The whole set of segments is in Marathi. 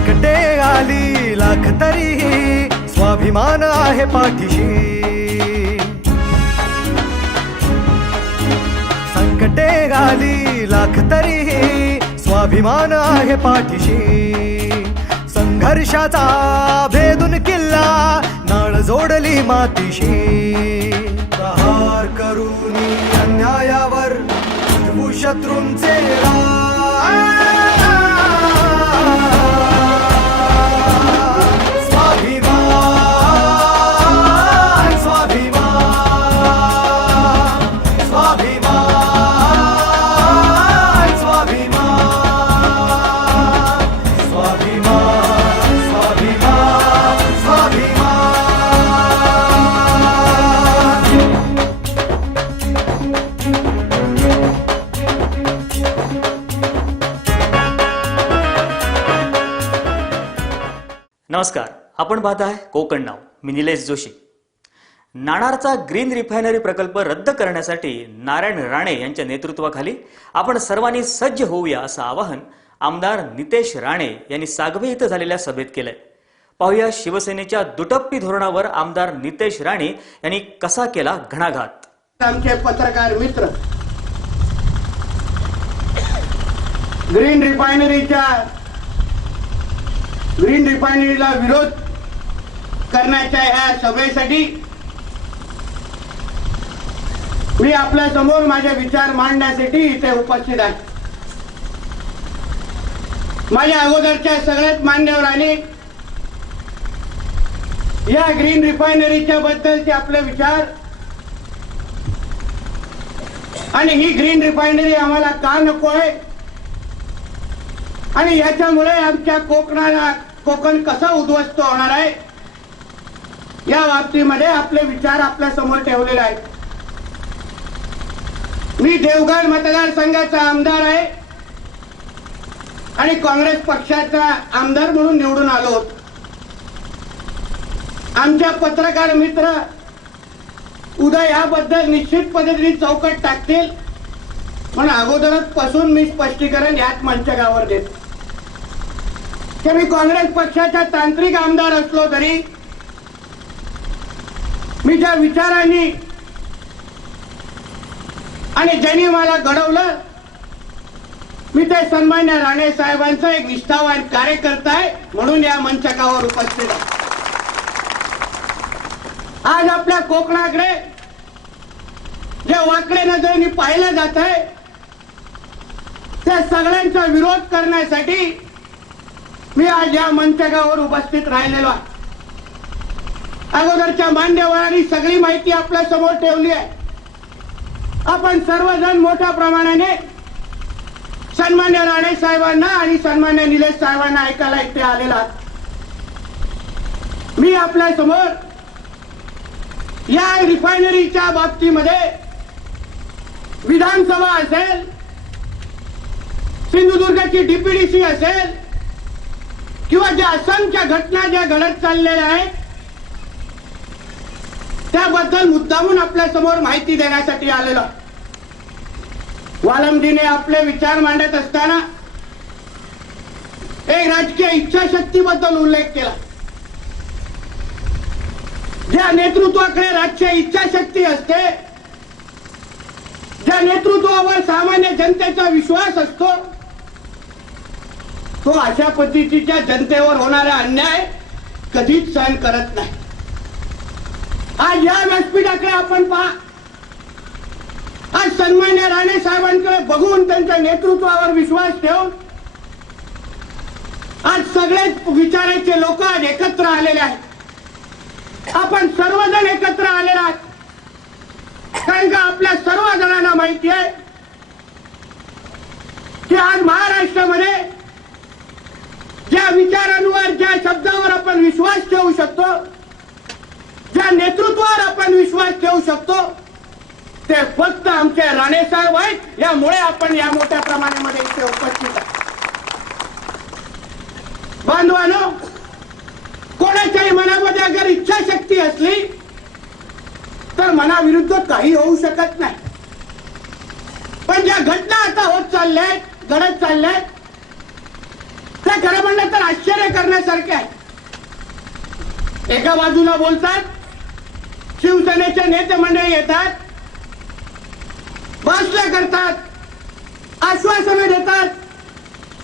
संकटे आली लाख तरीही स्वाभिमान आहे पाठीशी. संकटे आली लाख तरीही स्वाभिमान आहे पाठीशी. संघर्षाचा भेदून किल्ला नाळ जोडली मातीशी. प्रहार करून अन्यायावर उठवू शत्रूंचे आपण पाहत आहे कोकण नाव. मी निलेश जोशी. नाणारचा ग्रीन रिफायनरी प्रकल्प रद्द करण्यासाठी नारायण राणे यांच्या नेतृत्वाखाली आपण सर्वांनी सज्ज होऊया असं आवाहन आमदार नितेश राणे यांनी सागवे इथं झालेल्या सभेत केलंय. पाहूया शिवसेनेच्या दुटप्पी धोरणावर आमदार नितेश राणे यांनी कसा केला घणाघात. आमचे पत्रकार मित्र ग्रीन रिफायनरीच्या ग्रीन रिफायनरीला विरोध करण्याच्या ह्या सभेसाठी मी आपल्यासमोर माझे विचार मांडण्यासाठी इथे उपस्थित आहे. माझ्या अगोदरच्या सगळ्यात मान्यवर आले या ग्रीन रिफायनरीच्या बद्दलचे आपले विचार आणि ही ग्रीन रिफायनरी आम्हाला का नको आहे? आणि याच्यामुळे आमच्या कोकणाला कोकण कसं उद्ध्वस्त होणार आहे? या बाबतीमध्ये आपले विचार आपल्यासमोर ठेवलेले आहेत. मी देवगड मतदारसंघाचा आमदार आहे आणि काँग्रेस पक्षाचा आमदार म्हणून निवडून आलो आमच्या पत्रकार मित्र उद्या याबद्दल निश्चित पद्धतीने चौकट टाकतील पण अगोदरच पासून मी स्पष्टीकरण याच मंचकावर देत. मी काँग्रेस पक्षाचा तांत्रिक आमदार असलो तरी मी ज्या विचारांनी. आणि ज्यांनी मला घडवलं मी ते सन्मान्य राणे साहेबांचा एक निष्ठावान कार्यकर्ता आहे म्हणून या मंचकावर उपस्थित आज आपल्या कोकणाकडे जे वाकडे नजरेने पाहिलं जात आहे त्या सगळ्यांचा विरोध करण्यासाठी मी आज या मंचकावर उपस्थित राहिलेलो आहे. अगोदरच्या मान्यवरांनी सगळी माहिती आपल्यासमोर ठेवली आहे. आपण सर्वजण मोठ्या प्रमाणाने सन्मान्य राणे साहेबांना आणि सन्मान्य निलेश साहेबांना ऐकायला इथे आलेला मी आपल्यासमोर या रिफायनरीच्या बाबतीमध्ये विधानसभा असेल सिंधुदुर्गाची डीपीडीसी असेल किंवा ज्या असंख्य घटना ज्या घडत चाललेल्या आहेत त्याबद्दल मुद्दामून आपल्यासमोर माहिती देण्यासाठी आलेलो. वालमजीने आपले विचार मांडत असताना एक राजकीय इच्छाशक्तीबद्दल उल्लेख केला. ज्या नेतृत्वाकडे राजकीय इच्छाशक्ती असते ज्या नेतृत्वावर सामान्य जनतेचा विश्वास असतो तो अशा पद्धतीच्या जनतेवर होणारा अन्याय कधीच सहन करत नाही. आज या व्यासपीठाकडे आपण पहा. आज सन्मान्य राणे साहेबांकडे बघून त्यांच्या नेतृत्वावर विश्वास ठेवून आज सगळेच विचाराचे लोक आज एकत्र आलेले आहेत. आपण सर्वजण एकत्र आलेले आहात. कारण का आपल्या सर्व जणांना माहिती आहे की आज महाराष्ट्रामध्ये ज्या विचारांवर ज्या शब्दावर आपण विश्वास ठेवू शकतो ज्या नेतृत्वावर आपण विश्वास ठेवू शकतो. ते फक्त आमचे राणे साहेब आहेत. यामुळे आपण या मोठ्या प्रमाणामध्ये इथे उपस्थित आहे बांधवानो कोणाच्याही मनामध्ये अगर इच्छाशक्ती असली तर मनाविरुद्ध काही होऊ शकत नाही. पण ज्या घटना आता होत चालल्या आहेत घडत चालल्या आहेत त्या खरं म्हणलं तर आश्चर्य करण्यासारख्या आहे एका बाजूला बोलतात शिवसेनेचे नेते मंडळी येतात भाषण करतात आश्वासनं देतात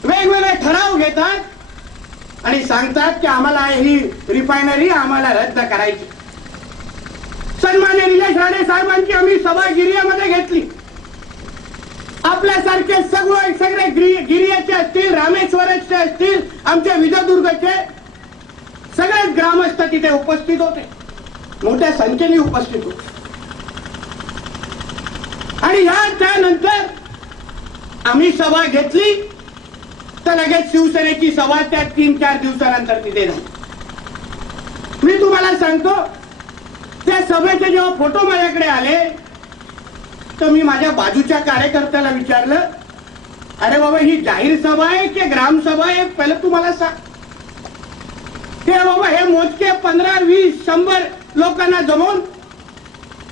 वेगवेगळे ठराव घेतात आणि सांगतात की आम्हाला ही रिफायनरी आम्हाला रद्द करायची. सन्मान्य निलेश राणे साहेबांची आम्ही सभा गिरियामध्ये घेतली. आपल्यासारखे सगळे सगळे गिरि- गिरियाचे असतील रामेश्वरचे असतील आमचे विजयदुर्गचे सगळेच ग्रामस्थ तिथे उपस्थित होते. मोठ्या संख्येने उपस्थित होते. आणि ह्या त्यानंतर आम्ही सभा घेतली. तर लगेच शिवसेनेची सभा त्या तीन चार दिवसानंतर तिथे झाली. मी तुम्हाला सांगतो त्या सभेचे जेव्हा फोटो माझ्याकडे आले तर मी माझ्या बाजूच्या कार्यकर्त्याला विचारलं अरे बाबा ही जाहीर सभा आहे की ग्रामसभा आहे? पहिलं तुम्हाला सांग. ते बाबा हे मोजके पंधरा वीस शंभर लोकांना जमवून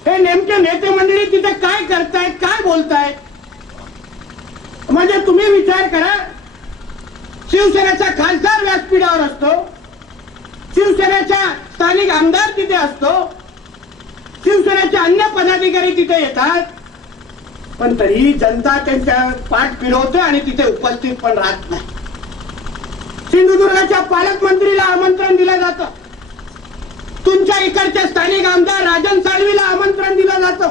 हे नेमके नेते मंडळी तिथे काय करतायत काय बोलतायत? म्हणजे तुम्ही विचार करा शिवसेनेचा खासदार व्यासपीठावर असतो शिवसेनेचा स्थानिक आमदार तिथे असतो शिवसेनेचे अन्य पदाधिकारी तिथे येतात पण तरीही जनता त्यांच्या पाठ फिरवते आणि तिथे उपस्थित पण राहत नाही. सिंधुदुर्गाच्या पालकमंत्रीला आमंत्रण दिलं जातं. तुमच्या इकडच्या स्थानिक आमदार राजन साळवीला आमंत्रण दिलं जातं.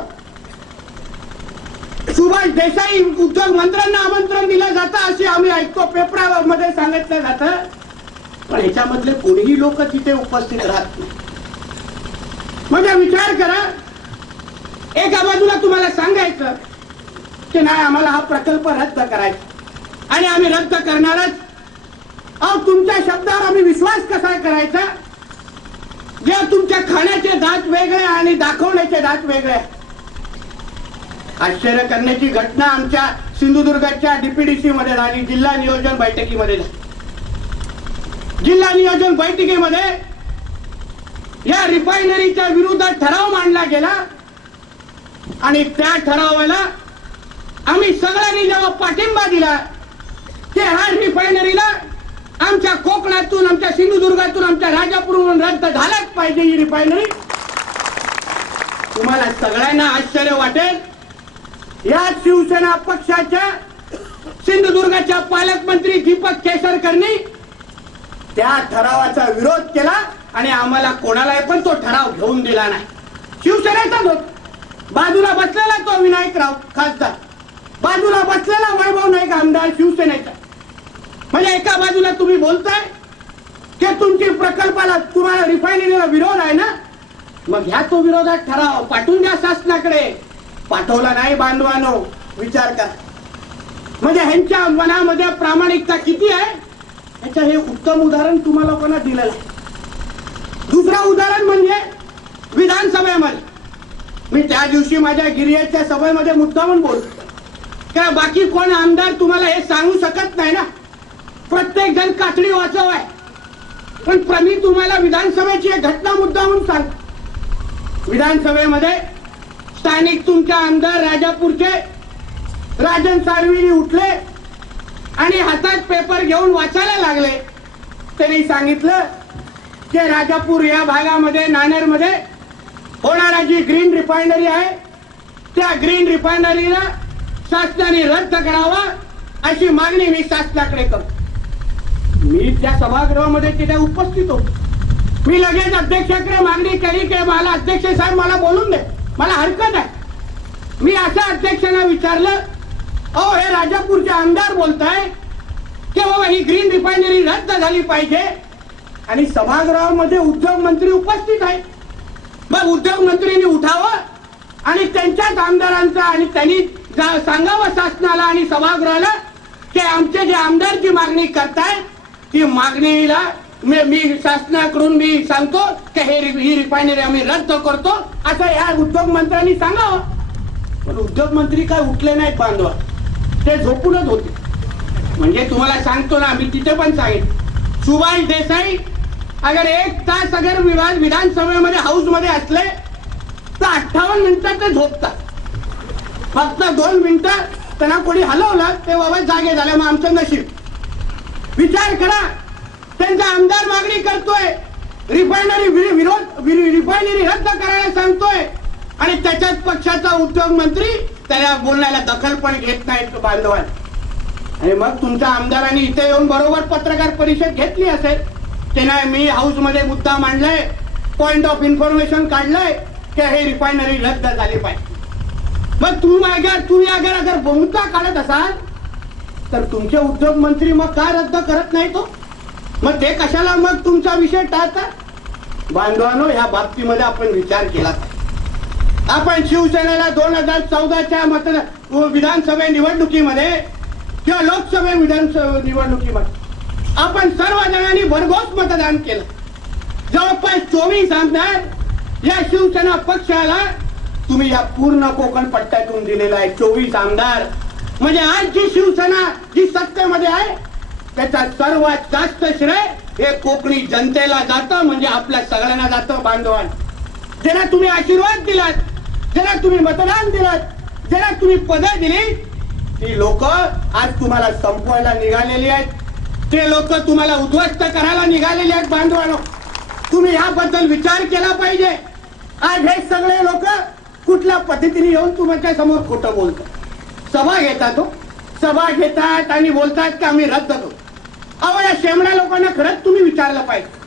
सुभाष देसाई उद्योग मंत्र्यांना आमंत्रण दिलं जातं अशी आम्ही ऐकतो. पेपरामध्ये सांगितलं जातं. पण याच्यामधले कोणीही लोक तिथे उपस्थित राहत नाही. म्हणजे विचार करा. एका बाजूला तुम्हाला सांगायचं की नाही आम्हाला हा प्रकल्प रद्द करायचा. आणि आम्ही रद्द करणारच. अहो तुमच्या शब्दावर आम्ही विश्वास कसा करायचा? जे तुमच्या खाण्याचे दात वेगळे आणि दाखवण्याचे दात वेगळे. आश्चर्य करण्याची घटना आमच्या सिंधुदुर्गाच्या डीपीडीसी मध्ये झाली. जिल्हा नियोजन बैठकीमध्ये झाली. जिल्हा नियोजन बैठकीमध्ये या रिफायनरीच्या विरोधात ठराव मांडला गेला आणि त्या ठरावाला आम्ही सगळ्यांनी जेव्हा पाठिंबा दिला ते हा रिफायनरीला आमच्या कोकणातून आमच्या सिंधुदुर्गातून आमच्या राजापूरहून रद्द झालाच पाहिजे ही रिफायनरी तुम्हाला सगळ्यांना आश्चर्य वाटेल. या शिवसेना पक्षाच्या सिंधुदुर्गाच्या पालकमंत्री दीपक केसरकरनी त्या ठरावाचा विरोध केला आणि आम्हाला कोणालाही पण तो ठराव घेऊन दिला नाही. शिवसेनेचाच होत बाजूला बसलेला तो विनायकराव खासदार. बाजूला बसलेला वैभव नाईक आमदार शिवसेनेचा. म्हणजे एका बाजूला तुम्ही बोलताय की तुमची प्रकल्पाला तुम्हाला रिफायनरीला विरोध आहे ना? मग ह्या तो विरोधात ठराव. पाठवून द्या शासनाकडे. पाठवला नाही बांधवानो विचार करा. म्हणजे ह्यांच्या मनामध्ये प्रामाणिकता किती आहे? ह्याचं हे उत्तम उदाहरण तुम्हाला लोकांना दिलेलं आहे? दुसरं उदाहरण म्हणजे विधानसभेमध्ये. मी त्या दिवशी माझ्या गिरियाच्या सभेमध्ये मुद्दामून बोलतो. का बाकी कोण आमदार तुम्हाला हे सांगू शकत नाही ना? प्रत्येक जण कातडी वाचव आहे. पण प्रमी तुम्हाला विधानसभेची एक घटना मुद्दा म्हणून सांग. विधानसभेमध्ये स्थानिक तुमच्या आमदार राजापूरचे राजन साळवीनी उठले आणि हातात पेपर घेऊन वाचायला लागले. त्यांनी सांगितलं की राजापूर या भागामध्ये नाणेरमध्ये होणारा जी ग्रीन रिफायनरी आहे त्या ग्रीन रिफायनरीला शासनाने रद्द करावा अशी मागणी मी शासनाकडे करतो. मी त्या सभागृहामध्ये तिथे उपस्थित होतो. मी लगेच अध्यक्षाकडे मागणी केली की मला अध्यक्ष साहेब मला बोलून दे. मला हरकत आहे. मी असं अध्यक्षांना विचारलं अहो हे राजापूरचे आमदार बोलताय की बाबा ही ग्रीन रिफायनरी रद्द झाली पाहिजे आणि सभागृहामध्ये उद्योग मंत्री उपस्थित आहे मग उद्योग मंत्र्यांनी उठावं आणि त्यांच्याच आमदारांचा आणि त्यांनी जा- सांगावं शासनाला आणि सभागृहाला की आमचे जे आमदार जी मागणी करतायत ती मागणीला मी मी शासनाकडून मी सांगतो की हे रि- ही रिफायनरी आम्ही रद्द करतो. असं या उद्योग मंत्र्यांनी सांगावं पण उद्योग मंत्री काय उठले नाहीत बांधवा. ते झोपूनच होते. म्हणजे तुम्हाला सांगतो ना मी तिथे पण सांगेन. सुभाष देसाई अगर एक तास अगर विवाद विधानसभेमध्ये हाऊसमध्ये असले तर अठ्ठावन्न मिनिटात ते झोपतात. फक्त दोन मिनिटं त्यांना कोणी हलवलं ते बाबा जागे झाले मग आमचं नशीब. विचार करा. त्यांचा आमदार विरोध वि- रिफायनरी रद्द करायला सांगतोय. आणि त्याच्याच पक्षाचा उद्योग मंत्री त्याला बोलण्याला दखल पण घेत नाहीत बांधवान. आणि मग तुमच्या आमदारांनी इथे येऊन बरोबर पत्रकार परिषद घेतली असेल. त्याने मी हाऊसमध्ये मुद्दा मांडलाय. पॉइंट ऑफ इन्फॉर्मेशन काढलंय की हे रिफायनरी रद्द झाली पाहिजे. मग तुम्ही तू तुम्ही अगर अगर बहुता काढत असाल तर तुमचे उद्योग मंत्री मग का रद्द करत नाही तो? मग ते कशाला मग तुमचा विषय टाळता? बांधवानो या बाबतीमध्ये आपण विचार केला आपण शिवसेनेला दोन हजार चौदाच्या मत विधानसभा निवडणुकीमध्ये किंवा लोकसभा विधानसभा निवडणुकीमध्ये आपण सर्व जणांनी भरघोस मतदान केलं. जवळपास चोवीस आमदार या शिवसेना पक्षाला तुम्ही या पूर्ण कोकण पट्ट्यातून दिलेला आहे. चोवीस आमदार म्हणजे आज जी शिवसेना जी सत्तेमध्ये आहे त्याचा सर्वात जास्त श्रेय हे कोकणी जनतेला जातं म्हणजे आपल्या सगळ्यांना जातं बांधवान. ज्यांना तुम्ही आशीर्वाद दिलात ज्यांना तुम्ही मतदान दिलात ज्यांना तुम्ही पदं दिली ती लोक आज तुम्हाला संपवायला निघालेली आहेत. ते लोक तुम्हाला उद्ध्वस्त करायला निघालेले आहेत बांधवानो. तुम्ही याबद्दल विचार केला पाहिजे. आज हे सगळे लोक कुठल्या पद्धतीने येऊन तुमच्यासमोर खोटं बोलतात? सभा घेतात हो. सभा घेतात आणि बोलतात की आम्ही रद्द करू. अहो या शेमड्या लोकांना खरंच तुम्ही विचारलं पाहिजे.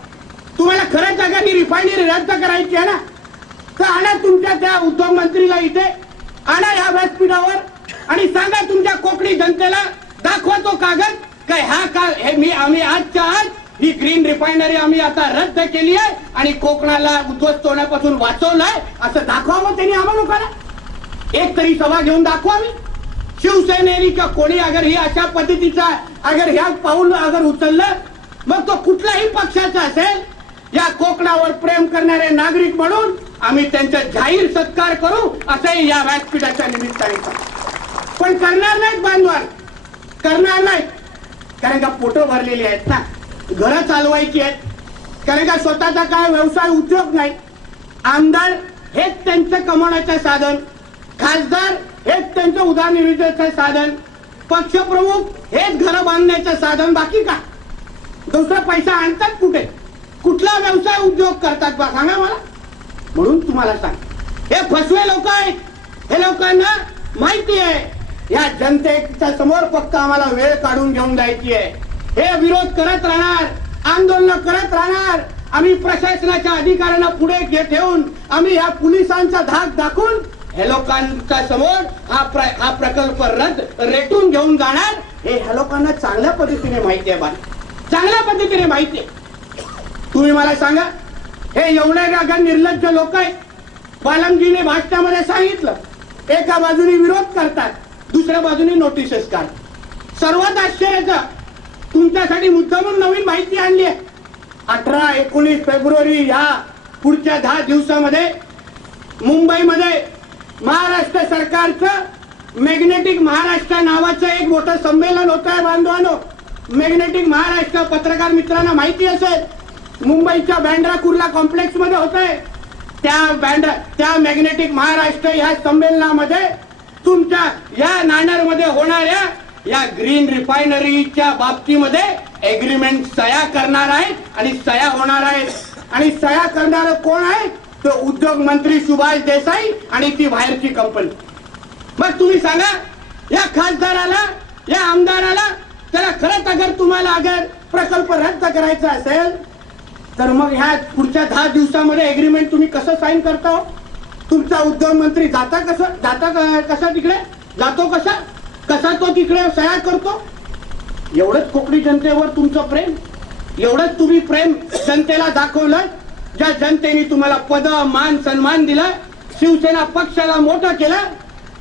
तुम्हाला खरंच अगर रिफायनरी रद्द करायची आहे ना? तर आणा तुमच्या त्या उद्योग मंत्रीला इथे आणा या व्यासपीठावर आणि सांगा तुमच्या कोकणी जनतेला दाखवा तो कागद काय हा का हे मी आम्ही आजच्या आज ही ग्रीन रिफायनरी आम्ही आता रद्द केली आहे आणि कोकणाला उद्ध्वस्त होण्यापासून वाचवलंय असं दाखवावं त्यांनी आम्हा लोकांना. एक तरी सभा घेऊन दाखवावी शिवसेनेनी का कोणी अगर ही अशा पद्धतीचा अगर ह्या पाऊल अगर उचललं मग तो कुठल्याही पक्षाचा असेल. या कोकणावर प्रेम करणारे नागरिक म्हणून आम्ही त्यांचा जाहीर सत्कार करू असंही या व्यासपीठाच्या निमित्ताने पण करणार नाहीत बांधवान. करणार नाहीत. कारण का पोटं भरलेली आहेत ना. घरं चालवायची आहेत. कारण का स्वतःचा काय व्यवसाय उद्योग नाही. आमदार हेच त्यांचं कमवण्याचं साधन. खासदार हेच त्यांचं उदरनिर्मितीचं साधन. पक्षप्रमुख हेच घरं बांधण्याचं साधन बाकी का? दुसरा पैसा आणतात कुठे? कुठला व्यवसाय उद्योग करतात बा? सांगा मला. म्हणून तुम्हाला सांग हे फसवे लोक आहे हे लोकांना माहिती आहे. या जनतेच्या समोर फक्त आम्हाला वेळ काढून घेऊन जायची आहे. हे विरोध करत राहणार. आंदोलन करत राहणार. आम्ही प्रशासनाच्या अधिकाऱ्यांना पुढे घे- ठेवून आम्ही या पोलिसांचा धाक दाखवून हे लोकांच्या समोर हा प्र, हा प्रकल्प रद्द रेटून घेऊन जाणार हे ह्या लोकांना चांगल्या पद्धतीने माहिती आहे बा. चांगल्या पद्धतीने माहिती आहे. तुम्ही मला सांगा हे एवढ्या जागा निर्लज्ज लोक आहे बालमजीने भाषणामध्ये सांगितलं एका बाजूने विरोध करतात दुसऱ्या बाजूने नोटिसेस काढतात. सर्वात आश्चर्याचं तुमच्यासाठी मुद्दामून नवीन माहिती आणली आहे. अठरा एकोणीस फेब्रुवारी या पुढच्या दहा दिवसामध्ये मुंबईमध्ये महाराष्ट्र सरकारचं मॅग्नेटिक महाराष्ट्र नावाचं एक मोठं संमेलन होत आहे बांधवानो. मॅग्नेटिक महाराष्ट्र पत्रकार मित्रांना माहिती असेल? मुंबईच्या बँड्रा कुर्ला कॉम्प्लेक्समध्ये होत आहे त्या बँड्रा त्या मॅग्नेटिक महाराष्ट्र या संमेलनामध्ये तुमच्या या नाणार होणाऱ्या या ग्रीन रिफायनरीच्या बाबतीमध्ये एग्रीमेंट सह्या करणार आहेत आणि सह्या होणार आहेत. आणि सह्या करणार कोण आहे तो उद्योग मंत्री सुभाष देसाई आणि ती बाहेरची कंपनी मग तुम्ही सांगा या खासदाराला या आमदाराला त्याला खरंच अगर तुम्हाला अगर प्रकल्प रद्द करायचा असेल तर मग ह्या पुढच्या दहा दिवसामध्ये एग्रीमेंट तुम्ही कसं साईन करता हो? तुमचा उद्योग मंत्री जाता कसं जाता कसा तिकडे? जातो कसा? कसा तो तिकडे सह्या करतो? एवढंच कोकणी जनतेवर तुमचं प्रेम एवढंच तुम्ही प्रेम जनतेला दाखवलं ज्या जनतेने तुम्हाला पद मान सन्मान दिला शिवसेना पक्षाला मोठं केलं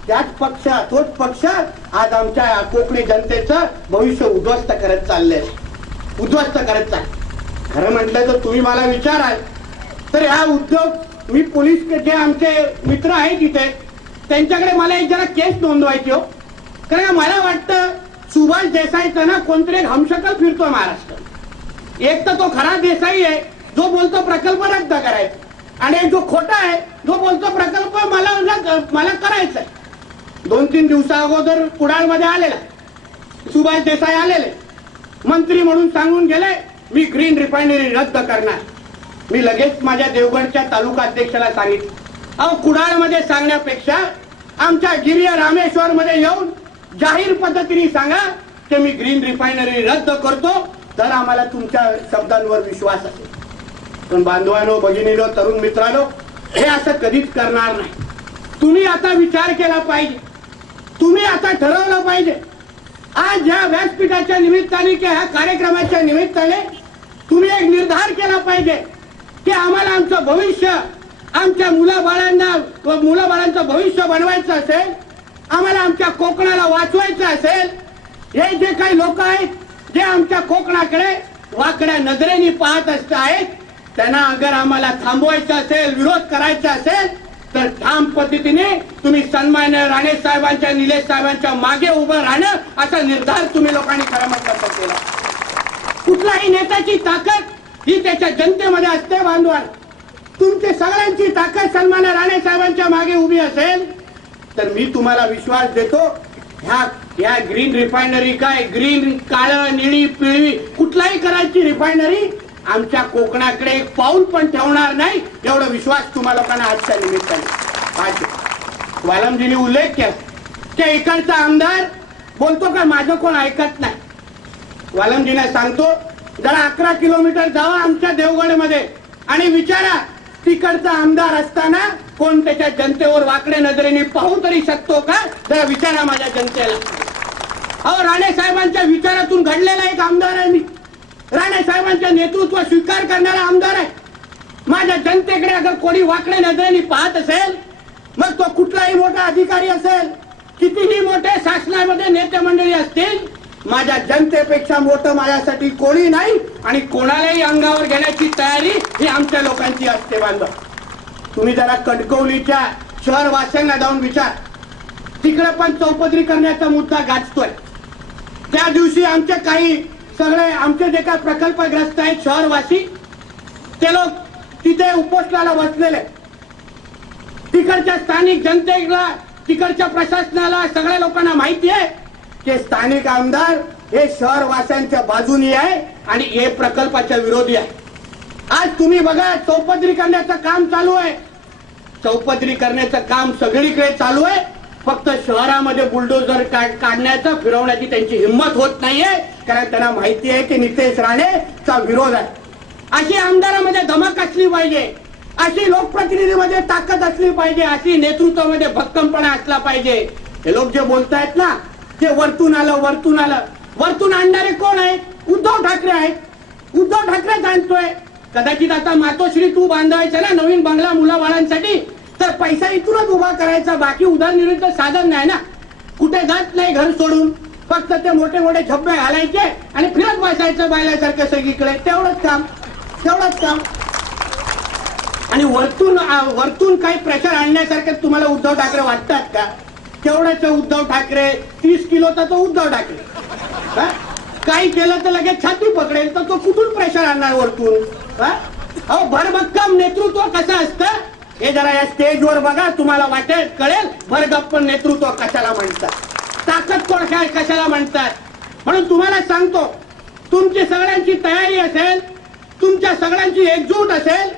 त्याच पक्ष तोच पक्ष आज आमच्या कोकणी जनतेचं भविष्य उद्ध्वस्त करत चाललंय. उद्ध्वस्त करत चाल खरं म्हटलं तर तुम्ही मला विचाराल तर हा उद्योग मी पोलीस जे आमचे मित्र आहेत तिथे त्यांच्याकडे मला एक जरा केस नोंदवायची हो. कारण मला वाटतं सुभाष देसाईचा ना कोणतरी एक हमशकल फिरतो महाराष्ट्र एक तर तो खरा देसाई आहे जो बोलतो प्रकल्प रद्द करायचा. आणि एक जो खोटा आहे जो बोलतो प्रकल्प मला मला करायचा आहे. दोन तीन दिवसा अगोदर कुडाळमध्ये आलेला सुभाष देसाई आलेले मंत्री म्हणून सांगून गेले मी ग्रीन रिफायनरी रद्द करणार. मी लगेच माझ्या देवगडच्या तालुका अध्यक्षाला सांगितलं. अहो कुडाळमध्ये सांगण्यापेक्षा आमच्या गिर्य रामेश्वर मध्ये येऊन जाहीर पद्धतीने सांगा की मी ग्रीन रिफायनरी रद्द करतो. तर आम्हाला तुमच्या शब्दांवर विश्वास असेल. पण बांधवानो भगिनीनो तरुण मित्रांनो हे असं कधीच करणार नाही. तुम्ही आता विचार केला पाहिजे. तुम्ही आता ठरवलं पाहिजे. आज या व्यासपीठाच्या निमित्ताने किंवा ह्या कार्यक्रमाच्या निमित्ताने तुम्ही एक निर्धार केला पाहिजे की आम्हाला आमचं भविष्य आमच्या मुलाबाळांना व मुलाबाळांचं भविष्य बनवायचं असेल आम्हाला आमच्या कोकणाला वाचवायचं असेल हे जे काही लोक आहेत जे आमच्या कोकणाकडे वाकड्या नजरेने पाहत असत आहेत त्यांना अगर आम्हाला थांबवायचं असेल विरोध करायचा असेल तर ठाम पद्धतीने तुम्ही सन्मान्य राणे साहेबांच्या निलेश साहेबांच्या मागे उभं राहणं असा निर्धार तुम्ही लोकांनी खरं म्हटलं केला. कुठलाही नेत्याची ताकद ही त्याच्या जनतेमध्ये असते बांधवान. तुमची सगळ्यांची ताकद सन्मान्य राणे साहेबांच्या मागे उभी असेल तर मी तुम्हाला विश्वास देतो ह्या ह्या ग्रीन रिफायनरी काय? ग्रीन काळ निळी पिळी कुठलाही करायची रिफायनरी आमच्या कोकणाकडे एक पाऊल पण ठेवणार नाही एवढा विश्वास तुम्हाला लोकांना आजच्या निमित्ताने. वालमजीने उल्लेख केला. त्या इकडचा आमदार बोलतो का माझं कोण ऐकत नाही. वालमजीने सांगतो जरा अकरा किलोमीटर जावा आमच्या देवगडमध्ये आणि विचारा तिकडचा आमदार असताना कोण त्याच्या जनतेवर वाकडे नजरेने पाहू तरी शकतो का? जरा विचारा माझ्या जनतेला. अहो राणे साहेबांच्या विचारातून घडलेला एक आमदार आहे मी. राणे साहेबांचे नेतृत्व स्वीकार करणारा आमदार आहे. माझ्या जनतेकडे अगर कोणी वाकडे नजरेने पाहत असेल मग तो कुठलाही मोठा अधिकारी असेल कितीही मोठे शासनामध्ये नेते मंडळी असतील माझ्या जनतेपेक्षा मोठं माझ्यासाठी कोणी नाही आणि कोणालाही अंगावर घेण्याची तयारी ही आमच्या लोकांची असते बांधव. तुम्ही जरा कणकवलीच्या शहरवासियांना जाऊन विचार. तिकडे पण चौपदरी करण्याचा मुद्दा गाजतोय. त्या दिवशी आमचे काही सगळे आमचे जे काय प्रकल्पग्रस्त आहेत शहरवासी ते लोक तिथे उपोषणाला बसलेले. तिकडच्या स्थानिक जनतेला तिकडच्या प्रशासनाला सगळ्या लोकांना माहिती आहे की स्थानिक आमदार हे शहरवास्यांच्या बाजूनी आहे आणि हे प्रकल्पाच्या विरोधी आहे. आज तुम्ही बघा चौपदरी करण्याचं काम चालू आहे. चौपदरी करण्याचं काम सगळीकडे चालू आहे. फक्त शहरामध्ये बुलडोजर काढण्याचं फिरवण्याची त्यांची हिंमत होत नाहीये. कारण त्यांना माहिती आहे की नितेश राणेचा विरोध आहे. अशी आमदारामध्ये धमक असली पाहिजे. अशी लोकप्रतिनिधीमध्ये ताकद असली पाहिजे. अशी नेतृत्वामध्ये भक्कमपणा असला पाहिजे. हे लोक जे बोलतायत ना ते वरतून आलं वरतून आलं. वरतून आणणारे कोण आहेत? उद्धव ठाकरे आहेत. उद्धव ठाकरे जाणतोय. कदाचित आता मातोश्री तू बांधायचा ना नवीन बंगला मुलाबाळांसाठी? तर पैसा इथूनच उभा करायचा बाकी उदरनिर्मित साधन नाही ना. कुठे जात नाही घर सोडून. फक्त ते मोठे मोठे छप्पे घालायचे आणि फिरत बसायचं बायल्यासारखं सगळीकडे. तेवढंच काम तेवढंच काम. आणि वरतून वरतून काही प्रेशर आणण्यासारखे तुम्हाला उद्धव ठाकरे वाटतात का? तेवढ्याच उद्धव ठाकरे? तीस किलोचा तो उद्धव ठाकरे. हा? काही केलं तर लगेच छाती पकडेल तर तो कुठून प्रेशर आणणार वरतून? हा? अहो भरभक्कम नेतृत्व कसं असतं? हे जरा या स्टेजवर बघा तुम्हाला वाटेल कळेल. भरगप्प नेतृत्व कशाला म्हणतात? ताकद कोण काय कशाला म्हणतात? म्हणून तुम्हाला सांगतो तुमची सगळ्यांची तयारी असेल तुमच्या सगळ्यांची एकजूट असेल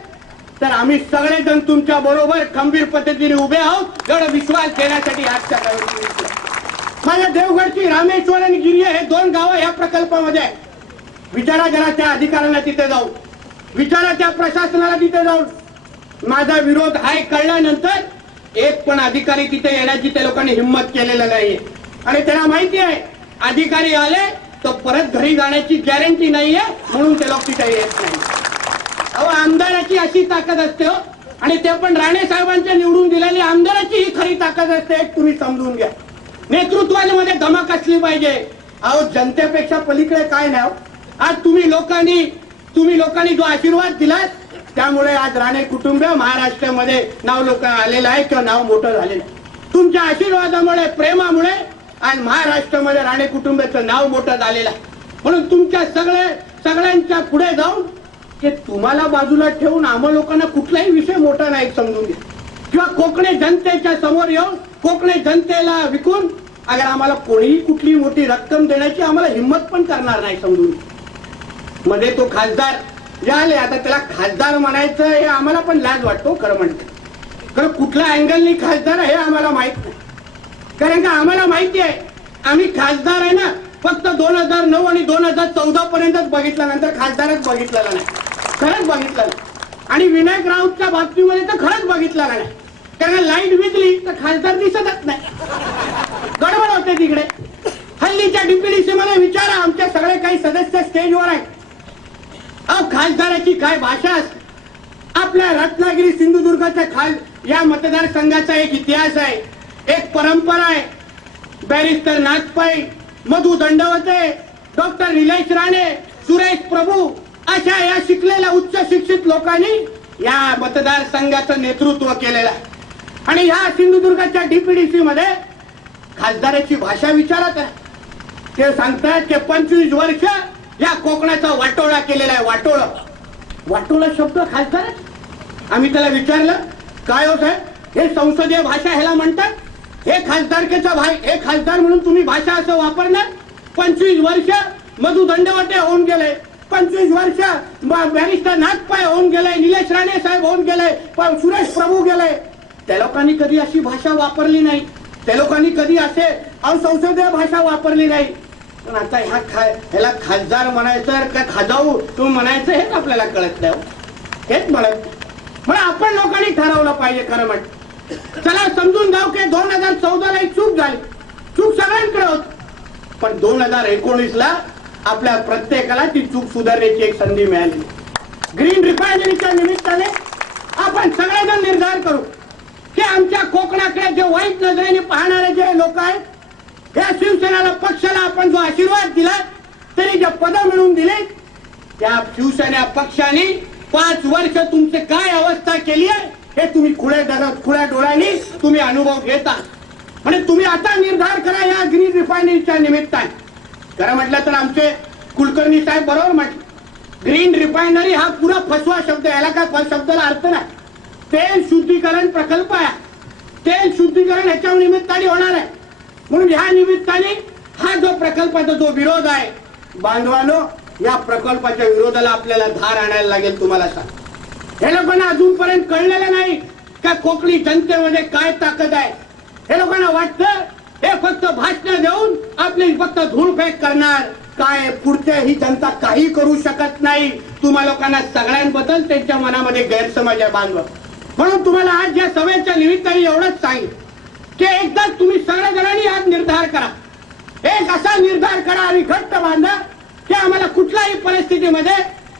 तर आम्ही सगळेजण तुमच्या बरोबर खंबीर पद्धतीने उभे आहोत एवढा विश्वास देण्यासाठी आजच्या काळात माझ्या देवगडची रामेश्वर आणि गिर्य हे दोन गावं या प्रकल्पामध्ये आहे. विचारा जरा त्या अधिकाऱ्यांना तिथे जाऊन. विचारा त्या प्रशासनाला तिथे जाऊन. माझा विरोध आहे कळल्यानंतर एक पण अधिकारी तिथे येण्याची त्या लोकांनी हिंमत केलेलं नाहीये आणि त्यांना माहिती आहे अधिकारी आले तर परत घरी जाण्याची गॅरंटी नाहीये म्हणून ते लोक तिथे येत नाही. अहो आमदाराची अशी ताकद असते हो. आणि ते पण राणे साहेबांच्या निवडून दिलेली आमदाराची ही खरी ताकद असते तुम्ही समजून घ्या. नेतृत्वामध्ये धमक असली पाहिजे. अहो जनतेपेक्षा पलीकडे काय नाही हो. आज तुम्ही लोकांनी तुम्ही लोकांनी जो आशीर्वाद दिलात त्यामुळे आज राणे कुटुंब महाराष्ट्रामध्ये नाव लोक आलेलं आहे किंवा नाव मोठं झालेलं आहे. तुमच्या आशीर्वादामुळे प्रेमामुळे आज महाराष्ट्रामध्ये राणे कुटुंबाचं नाव मोठं झालेलं आहे. म्हणून तुमच्या सगळे सगळ्यांच्या पुढे जाऊन की तुम्हाला बाजूला ठेवून आम्हा लोकांना कुठलाही विषय मोठा नाही समजून घ्या. किंवा कोकणी जनतेच्या समोर येऊन कोकणी जनतेला विकून अगर आम्हाला कोणीही कुठली मोठी रक्कम देण्याची आम्हाला हिंमत पण करणार नाही समजून मध्ये तो खासदार याले आता त्याला खासदार म्हणायचं हे आम्हाला पण लाज वाटतो हो, खरं म्हणते. खरं कुठल्या अँगलनी खासदार आहे हे आम्हाला माहीत नाही. कारण का आम्हाला माहिती आहे आम्ही खासदार आहे ना फक्त दोन हजार नऊ आणि दोन हजार चौदा पर्यंतच बघितलं नंतर खासदारच बघितलेला नाही. खरंच बघितलं नाही. आणि विनायक राऊतच्या बातमीमध्ये तर खरंच बघितलेला नाही. कारण लाइट विजली तर खासदार दिसतच नाही. गडबड होते तिकडे. हल्लीच्या डीपीडीसी मध्ये विचारा आमच्या सगळे काही सदस्य स्टेजवर आहेत. खासदाराची काय भाषा असते आपल्या रत्नागिरी सिंधुदुर्गाच्या खाल या मतदारसंघाचा एक इतिहास आहे एक परंपरा आहे. बॅरिस्टर नागपाई मधु दंडवते डॉक्टर निलेश राणे सुरेश प्रभू अशा या शिकलेल्या उच्च शिक्षित लोकांनी या मतदारसंघाचं नेतृत्व केलेलं आहे. आणि ह्या सिंधुदुर्गाच्या डीपीडीसी मध्ये खासदाराची भाषा विचारत आहे. ते सांगतात की पंचवीस वर्ष या कोकणाचा वाटोळा केलेला आहे वाटोळा. वाटोळा शब्द खासदार? आम्ही त्याला विचारलं काय होत आहे हे संसदीय भाषा ह्याला म्हणतात? हे खासदारकेचा भाई हे खासदार म्हणून तुम्ही भाषा असं वापरणार? पंचवीस वर्ष मधु दंडवटे होऊन गेले. पंचवीस वर्ष बॅरिस्टर नागपाय होऊन गेले निलेश राणे साहेब होऊन गेले प- सुरेश प्रभू गेले. त्या लोकांनी कधी अशी भाषा वापरली नाही. त्या लोकांनी कधी असे असंसदीय भाषा वापरली नाही. पण आता ह्या खा ह्याला खासदार म्हणायचं का खाजाऊ तू म्हणायचं हेच आपल्याला कळत नाही हो. हेच म्हणत म्हणून आपण लोकांनी ठरवलं पाहिजे खरं म्हण. चला समजून जाऊ की दोन हजार चौदाला एक चूक झाली. चूक सगळ्यांकडे होत. पण दोन हजार एकोणीस ला आपल्या प्रत्येकाला ती चूक सुधारण्याची एक संधी मिळाली. ग्रीन रिफायनरीच्या निमित्ताने आपण सगळेजण निर्धार करू. की आमच्या कोकणाकडे जे वाईट नजरेने पाहणारे जे लोक आहेत या शिवसेनेला पक्षाला आपण जो आशीर्वाद दिला तरी जे पद मिळवून दिले त्या शिवसेना पक्षाने पाच वर्ष तुमचे काय अवस्था केली आहे हे तुम्ही खुळे डरत खुळ्या डोळ्यांनी तुम्ही अनुभव घेता. म्हणजे तुम्ही आता निर्धार करा या ग्रीन रिफायनरीच्या निमित्ताने. खरं म्हटलं तर आमचे कुलकर्णी साहेब बरोबर म्हटले ग्रीन रिफायनरी हा पुरा फसवा शब्द याला काय शब्दाला अर्थ नाही. तेल शुद्धीकरण प्रकल्प आहे. तेल शुद्धीकरण ह्याच्या निमित्ताने होणार आहे. म्हणून ह्या निमित्ताने हा जो प्रकल्पाचा जो विरोध आहे बांधवानो या प्रकल्पाच्या विरोधाला आपल्याला धार आणायला लागेल तुम्हाला सांग हे लोकांना अजूनपर्यंत कळलेलं नाही का कोकणी जनतेमध्ये काय ताकद आहे. हे लोकांना वाटतं हे फक्त भाषण देऊन आपली फक्त धूळफेक करणार. काय पुढचे ही जनता काही करू शकत नाही. तुम्हा लोकांना सगळ्यांबद्दल त्यांच्या मनामध्ये गैरसमज आहे बांधव. म्हणून तुम्हाला आज या सभेच्या निमित्ताने एवढंच सांगेल की एकदा तुम्ही सगळ्या जणांनी आज निर्धार करा एक असा निर्धार आणि घट्ट बांधा की आम्हाला कुठल्याही परिस्थितीमध्ये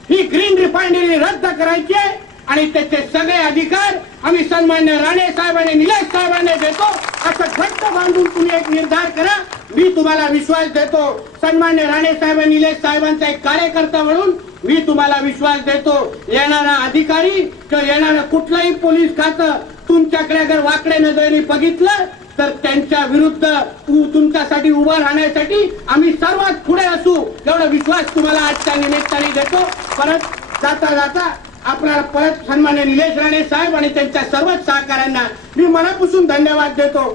ही ग्रीन रिफायनरी रद्द करायची आहे. आणि त्याचे सगळे अधिकार आम्ही सन्मान्य राणे साहेब आणि निलेश साहेबांना देतो. असं घट्ट बांधून तुम्ही एक निर्धार करा. मी तुम्हाला विश्वास देतो. सन्मान्य राणे साहेब आणि निलेश साहेबांचा एक कार्यकर्ता म्हणून मी तुम्हाला विश्वास देतो. येणारा अधिकारी किंवा येणारं कुठलंही पोलीस खातं तुमच्याकडे अगर वाकडे नजरेने बघितलं तर त्यांच्या विरुद्ध तुमच्यासाठी उभं राहण्यासाठी आम्ही सर्वात पुढे असू एवढा विश्वास तुम्हाला आजच्या निमित्ताने देतो. परत जाता जाता आपल्याला परत सन्मान्य निलेश राणे साहेब आणि त्यांच्या सर्वच सहकाऱ्यांना मी मनापासून धन्यवाद देतो.